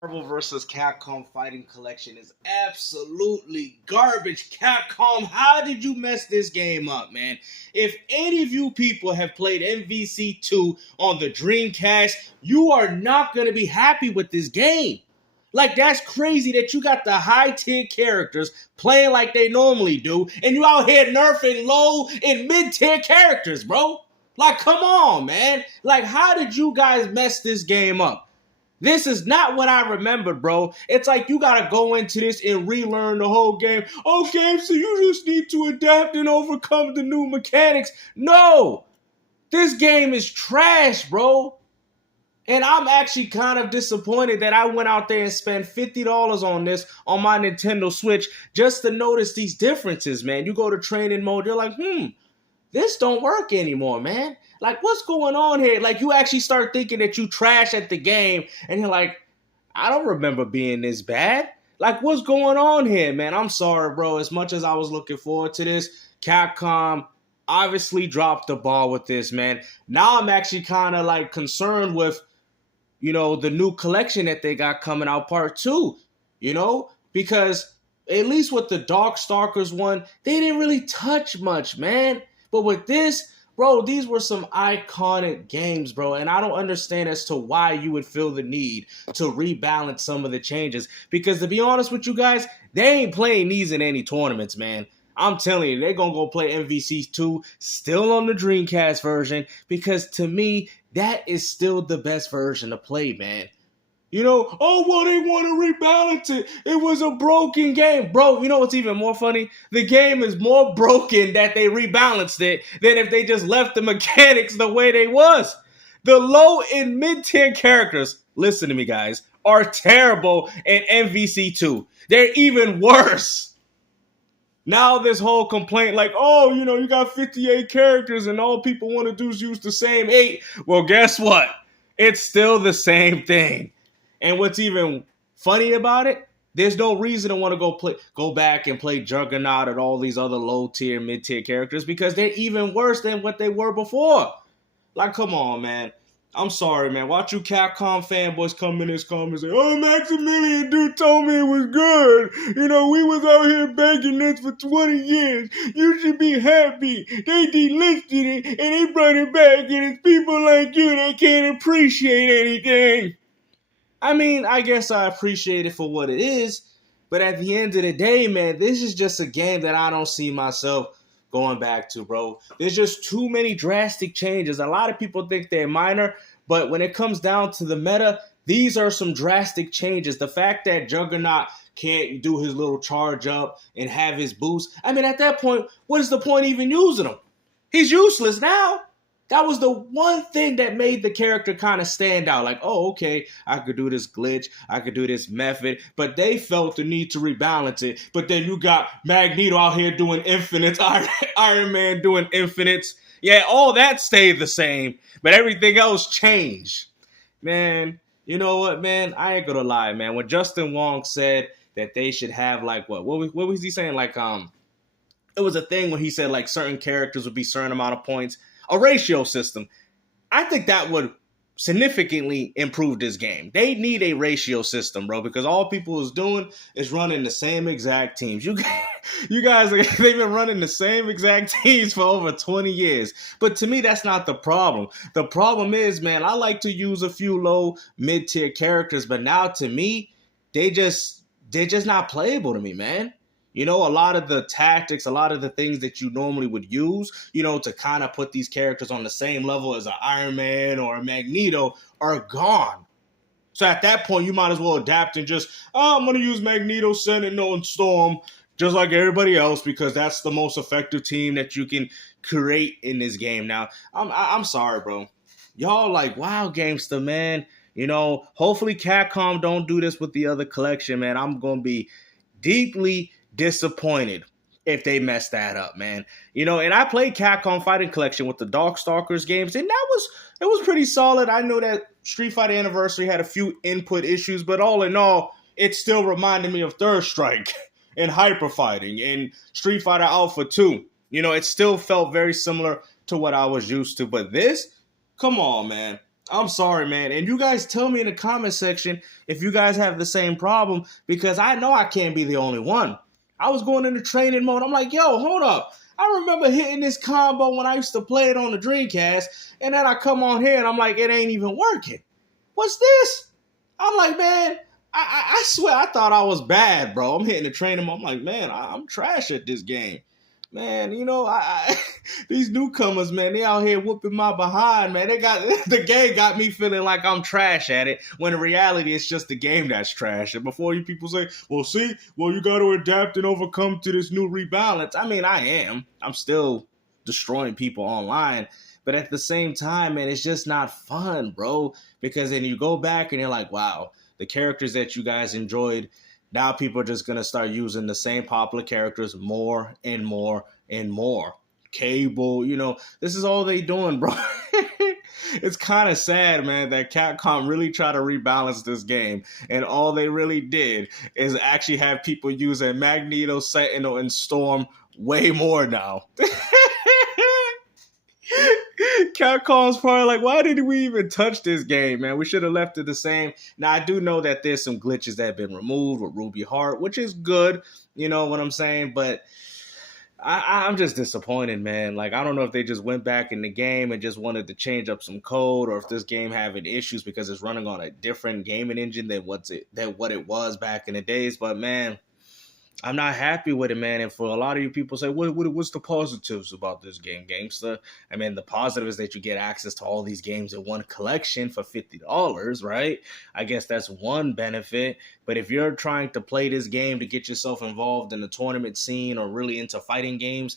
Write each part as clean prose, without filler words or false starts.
Marvel vs. Capcom Fighting Collection is absolutely garbage. Capcom, how did you mess this game up, man? If any of you people have played MVC2 on the Dreamcast, you are not going to be happy with this game. Like, that's crazy that you got the high tier characters playing like they normally do, and you out here nerfing low and mid tier characters, bro. Like, come on, man. Like, how did you guys mess this game up? This is not what I remembered, bro. It's like you gotta go into this and relearn the whole game. Okay, so you just need to adapt and overcome the new mechanics. No! This game is trash, bro. And I'm actually kind of disappointed that I went out there and spent $50 on this on my Nintendo Switch just to notice these differences, man. You go to training mode, you're like, this don't work anymore, man. Like, what's going on here? Like, you actually start thinking that you trash at the game, and you're like, I don't remember being this bad. Like, what's going on here, man? I'm sorry, bro. As much as I was looking forward to this, Capcom obviously dropped the ball with this, man. Now I'm actually kind of like concerned with, the new collection that they got coming out, part 2, because at least with the Darkstalkers one, they didn't really touch much, man. But with this, bro, these were some iconic games, bro. And I don't understand as to why you would feel the need to rebalance some of the changes. Because to be honest with you guys, they ain't playing these in any tournaments, man. I'm telling you, they're going to go play MVC2 still on the Dreamcast version. Because to me, that is still the best version to play, man. They want to rebalance it. It was a broken game. Bro, you know what's even more funny? The game is more broken that they rebalanced it than if they just left the mechanics the way they was. The low and mid-tier characters, listen to me guys, are terrible in MVC2. They're even worse. Now this whole complaint like, you got 58 characters and all people want to do is use the same 8. Well, guess what? It's still the same thing. And what's even funny about it, there's no reason to want to go back and play Juggernaut and all these other low-tier, mid-tier characters because they're even worse than what they were before. Like, come on, man. I'm sorry, man. Watch you Capcom fanboys come in this comment and say, oh, Maximilian dude told me it was good. We was out here begging this for 20 years. You should be happy. They delisted it and they brought it back and it's people like you that can't appreciate anything. I mean, I guess I appreciate it for what it is, but at the end of the day, man, this is just a game that I don't see myself going back to, bro. There's just too many drastic changes. A lot of people think they're minor, but when it comes down to the meta, these are some drastic changes. The fact that Juggernaut can't do his little charge up and have his boost, I mean, at that point, what is the point even using him? He's useless now. That was the one thing that made the character kind of stand out. Like, oh, okay, I could do this glitch. I could do this method. But they felt the need to rebalance it. But then you got Magneto out here doing infinites. Iron Man doing infinites. Yeah, all that stayed the same. But everything else changed. Man, you know what, man? I ain't gonna lie, man. When Justin Wong said that they should have, like, what was he saying? Like, it was a thing when he said, like, certain characters would be certain amount of points. A ratio system. I think that would significantly improve this game. They need a ratio system, bro, because all people is doing is running the same exact teams. You guys, they've been running the same exact teams for over 20 years. But to me, that's not the problem. The problem is, man, I like to use a few low, mid-tier characters, but now to me, they're just not playable to me, man. A lot of the tactics, a lot of the things that you normally would use, to kind of put these characters on the same level as an Iron Man or a Magneto are gone. So at that point, you might as well adapt and just, I'm going to use Magneto, Sentinel, and Storm just like everybody else because that's the most effective team that you can create in this game. Now, I'm sorry, bro. Y'all like, wow, Gamester, man. Hopefully Capcom don't do this with the other collection, man. I'm going to be deeply disappointed if they mess that up, man. And I played Capcom Fighting Collection with the Darkstalkers games, and it was pretty solid. I know that Street Fighter Anniversary had a few input issues, but all in all, it still reminded me of Third Strike and Hyper Fighting and Street Fighter Alpha 2. It still felt very similar to what I was used to. But this, come on, man. I'm sorry, man. And you guys tell me in the comment section if you guys have the same problem, because I know I can't be the only one. I was going into training mode. I'm like, yo, hold up. I remember hitting this combo when I used to play it on the Dreamcast, and then I come on here and I'm like, it ain't even working. What's this? I'm like, man, I swear I thought I was bad, bro. I'm hitting the training mode. I'm like, man, I'm trash at this game. Man, you know, these newcomers, man, they out here whooping my behind, man. The game got me feeling like I'm trash at it, when in reality, it's just the game that's trash. And before you people say, well, you got to adapt and overcome to this new rebalance. I mean, I am. I'm still destroying people online. But at the same time, man, it's just not fun, bro. Because then you go back and you're like, wow, the characters that you guys enjoyed, now people are just going to start using the same popular characters more and more and more. Cable, you know, this is all they doing, bro. It's kind of sad, man, that Capcom really tried to rebalance this game. And all they really did is actually have people using Magneto, Sentinel, and Storm way more now. Capcom's probably like, why did we even touch this game, man? We should have left it the same. Now, I do know that there's some glitches that have been removed with Ruby Heart, which is good, you know what I'm saying? But I'm just disappointed, man. Like, I don't know if they just went back in the game and just wanted to change up some code, or if this game having issues because it's running on a different gaming engine than what it was back in the days. But, man, I'm not happy with it, man. And for a lot of you people say, what's the positives about this game, Gangsta? I mean, the positive is that you get access to all these games in one collection for $50, right? I guess that's one benefit. But if you're trying to play this game to get yourself involved in the tournament scene or really into fighting games,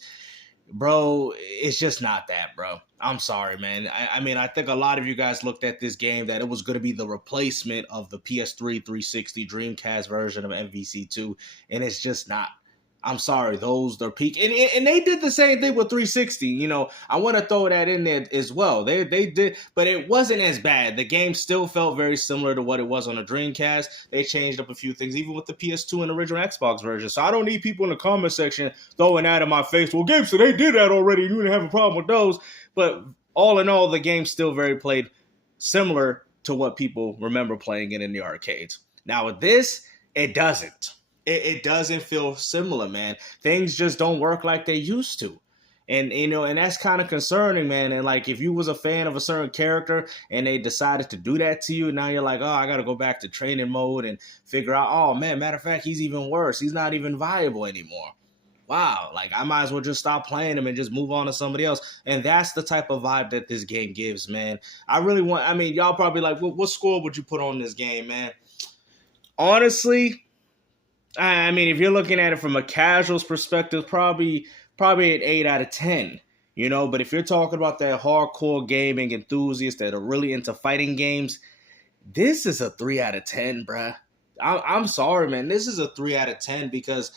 bro, it's just not that, bro. I'm sorry, man. I mean, I think a lot of you guys looked at this game that it was going to be the replacement of the PS3 360 Dreamcast version of MVC2, and it's just not. I'm sorry, they're peak. And they did the same thing with 360. You know, I want to throw that in there as well. They did, but it wasn't as bad. The game still felt very similar to what it was on the Dreamcast. They changed up a few things, even with the PS2 and original Xbox version. So I don't need people in the comment section throwing that in my face. Well, Gabe, so they did that already. You didn't have a problem with those. But all in all, the game still very played similar to what people remember playing it in the arcades. Now with this, it doesn't. It doesn't feel similar, man. Things just don't work like they used to. And, you know, and that's kind of concerning, man. And, like, if you was a fan of a certain character and they decided to do that to you, now you're like, oh, I got to go back to training mode and figure out, oh, man, matter of fact, he's even worse. He's not even viable anymore. Wow, like, I might as well just stop playing him and just move on to somebody else. And that's the type of vibe that this game gives, man. I mean, y'all probably like, what score would you put on this game, man? Honestly, I mean, if you're looking at it from a casual's perspective, probably an 8 out of 10, you know. But if you're talking about that hardcore gaming enthusiast that are really into fighting games, this is a 3 out of 10, bruh. I'm sorry, man. This is a 3 out of 10 because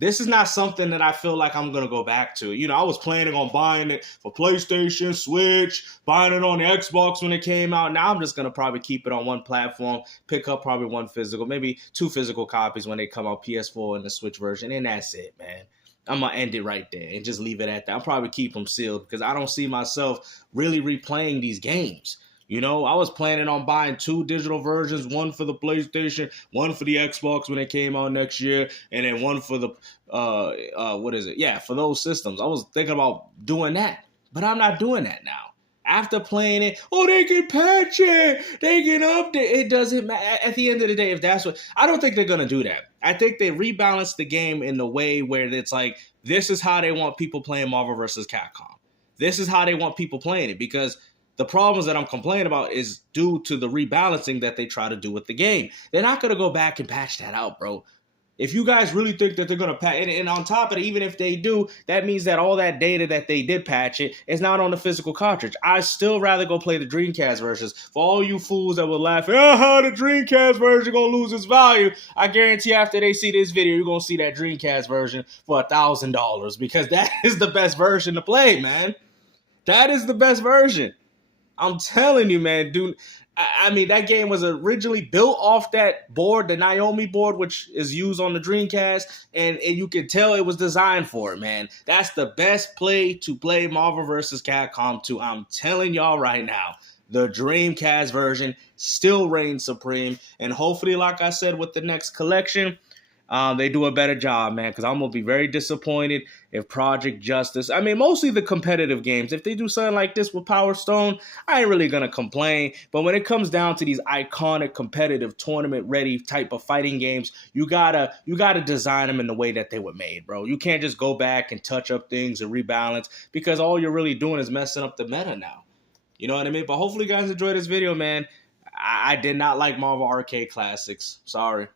this is not something that I feel like I'm going to go back to. You know, I was planning on buying it for PlayStation, Switch, buying it on the Xbox when it came out. Now I'm just going to probably keep it on one platform, pick up probably one physical, maybe 2 physical copies when they come out, PS4 and the Switch version, and that's it, man. I'm going to end it right there and just leave it at that. I'll probably keep them sealed because I don't see myself really replaying these games. You know, I was planning on buying 2 digital versions, one for the PlayStation, one for the Xbox when it came out next year, and then one for the, for those systems. I was thinking about doing that, but I'm not doing that now. After playing it, they can patch it, they can update. It doesn't matter. At the end of the day, if that's what, I don't think they're going to do that. I think they rebalance the game in the way where it's like, this is how they want people playing Marvel vs. Capcom. This is how they want people playing it, because the problems that I'm complaining about is due to the rebalancing that they try to do with the game. They're not going to go back and patch that out, bro. If you guys really think that they're going to patch it, and on top of it, even if they do, that means that all that data that they did patch it is not on the physical cartridge. I'd still rather go play the Dreamcast versions. For all you fools that will laugh, the Dreamcast version going to lose its value, I guarantee after they see this video, you're going to see that Dreamcast version for $1,000 because that is the best version to play, man. That is the best version. I'm telling you, man, dude. I mean, that game was originally built off that board, the Naomi board, which is used on the Dreamcast, and you can tell it was designed for it, man. That's the best play to play Marvel vs. Capcom 2. I'm telling y'all right now. the Dreamcast version still reigns supreme. And hopefully, like I said, with the next collection, they do a better job, man, because I'm going to be very disappointed if Project Justice, I mean, mostly the competitive games, if they do something like this with Power Stone, I ain't really going to complain. But when it comes down to these iconic, competitive, tournament-ready type of fighting games, you gotta design them in the way that they were made, bro. You can't just go back and touch up things and rebalance, because all you're really doing is messing up the meta now. You know what I mean? But hopefully you guys enjoyed this video, man. I did not like Marvel Arcade Classics. Sorry.